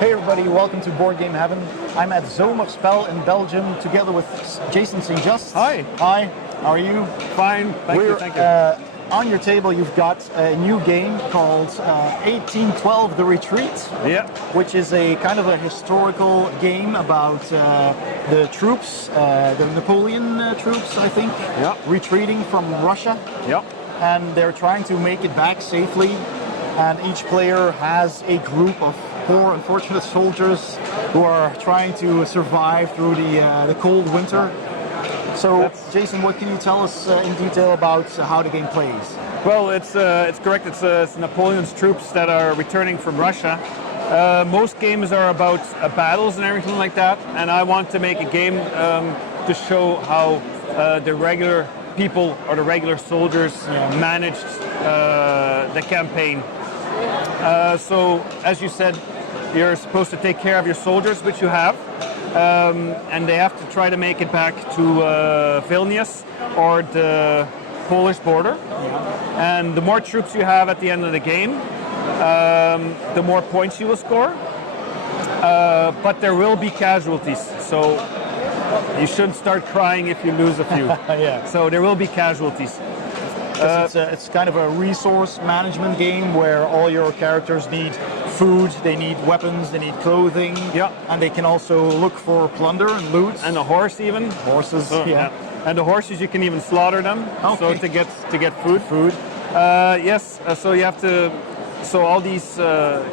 Hey everybody, welcome to Board Game Heaven. I'm at Zomerspel in Belgium together with Jason St. Just. Hi. Hi, how are you? Fine, thank you. On your table you've got a new game called 1812 The Retreat. Yeah. Which is a kind of a historical game about the troops, the Napoleon troops, I think, Yeah. retreating from Russia. Yeah. And they're trying to make it back safely. And each player has a group of poor, unfortunate soldiers who are trying to survive through the cold winter. So, Jason, what can you tell us in detail about how the game plays? Well, it's correct. It's Napoleon's troops that are returning from Russia. Most games are about battles and everything like that, and I want to make a game to show how the regular people or the regular soldiers managed the campaign. So, as you said, you're supposed to take care of your soldiers, which you have, and they have to try to make it back to Vilnius or the Polish border. Yeah. And the more troops you have at the end of the game, the more points you will score. But there will be casualties, so you shouldn't start crying if you lose a few. Yeah. So there will be casualties. It's kind of a resource management game where all your characters need food, they need weapons, they need clothing, and they can also look for plunder and loot. And a horse even. Horses, yeah. And the horses, you can even slaughter them, so to get food. Yes, so you have to. So all these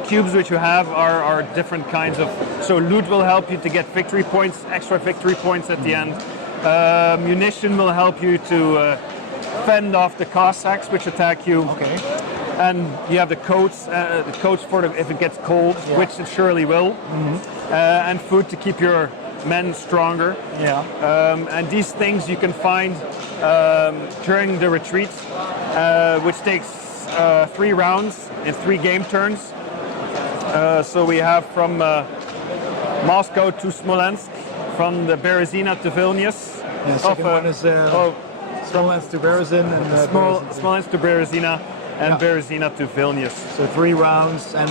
cubes which you have are different kinds of. So loot will help you to get victory points, extra victory points at the end. Munition will help you to fend off the Cossacks which attack you. Okay. And you have the coats for if it gets cold, which it surely will. And food to keep your men stronger. Yeah. And these things you can find during the retreat, which takes 3 rounds in 3 game turns. So we have from Moscow to Smolensk, from the Berezina to Vilnius. The second one is Smolensk to Berezin and Smolensk to Berezina and Berezina to Vilnius. So 3 rounds, and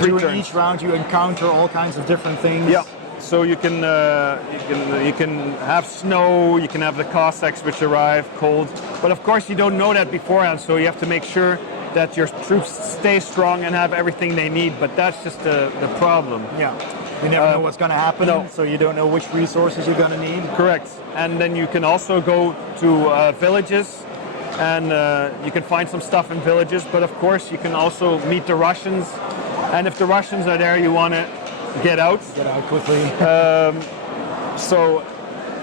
during each round you encounter all kinds of different things. Yeah. So you can have snow, you can have the Cossacks which arrive cold, but of course you don't know that beforehand. So you have to make sure that your troops stay strong and have everything they need. But that's just the problem. Yeah. You never know what's going to happen, so you don't know which resources you're going to need. Correct. And then you can also go to villages, and you can find some stuff in villages, but of course you can also meet the Russians, and if the Russians are there, you want to get out. Get out quickly.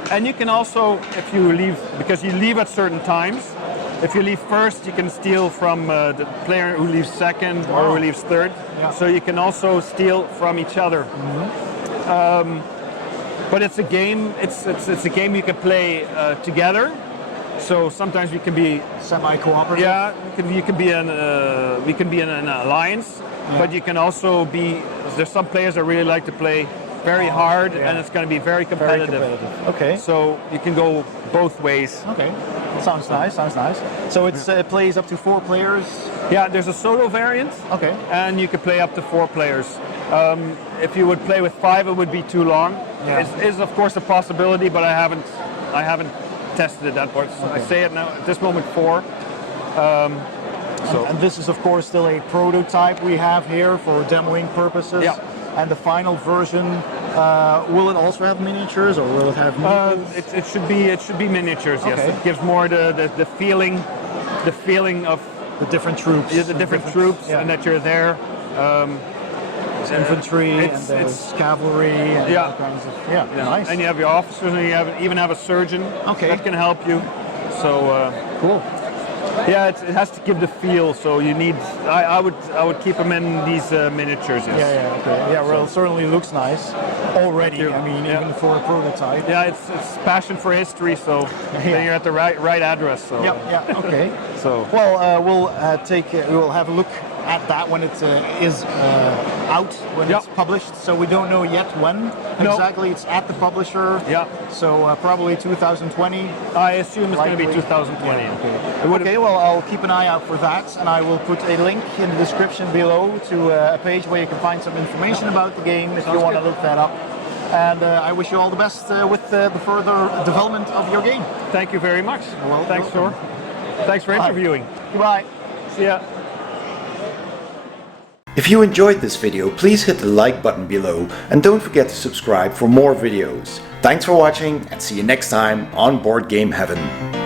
And you can also, if you leave, because you leave at certain times, if you leave first, you can steal from the player who leaves second or who leaves third. Yeah. So you can also steal from each other. But it's a game. It's a game you can play together. So sometimes we can be semi-cooperative. Yeah, we can be in an alliance, but you can also be. There's some players that really like to play very hard, and it's going to be very competitive. Okay. So you can go both ways. Okay. Sounds nice. So it plays up to 4 players. Yeah, there's a solo variant. Okay. And you can play up to 4 players. If you would play with 5, it would be too long. Yeah. It is of course a possibility, but I haven't tested it that part. So I say it now at this moment 4. And this is of course still a prototype we have here for demoing purposes. Yeah. And the final version, will it also have miniatures, or will it have meeples? It should be miniatures. Yes, it gives more the feeling of the different troops. The different troops, and that you're there. It's infantry, and there's cavalry, and all kinds of nice. And you have your officers, and you even have a surgeon that can help you. So cool. Yeah, it has to give the feel. So you need. I would keep them in these miniatures. Yes. Okay. Yeah. Well, it certainly looks nice already. I mean, even for a prototype. Yeah, it's passion for history. So then you're at the right address. So. Yeah. Okay. So. Well, we'll have a look at that when it is out, when Yep. it's published. So we don't know yet when No. exactly it's at the publisher. Yeah. So probably 2020. I assume it's going to be Likely. 2020. Yeah, It would Okay, well, I'll keep an eye out for that, and I will put a link in the description below to a page where you can find some information about the game if you Sounds want to good. look that up. And I wish you all the best with the further development of your game. Thank you very much. Well, Thanks, Thor. welcome. Thanks for interviewing. Goodbye. See ya. If you enjoyed this video, please hit the like button below and don't forget to subscribe for more videos. Thanks for watching and see you next time on Board Game Heaven.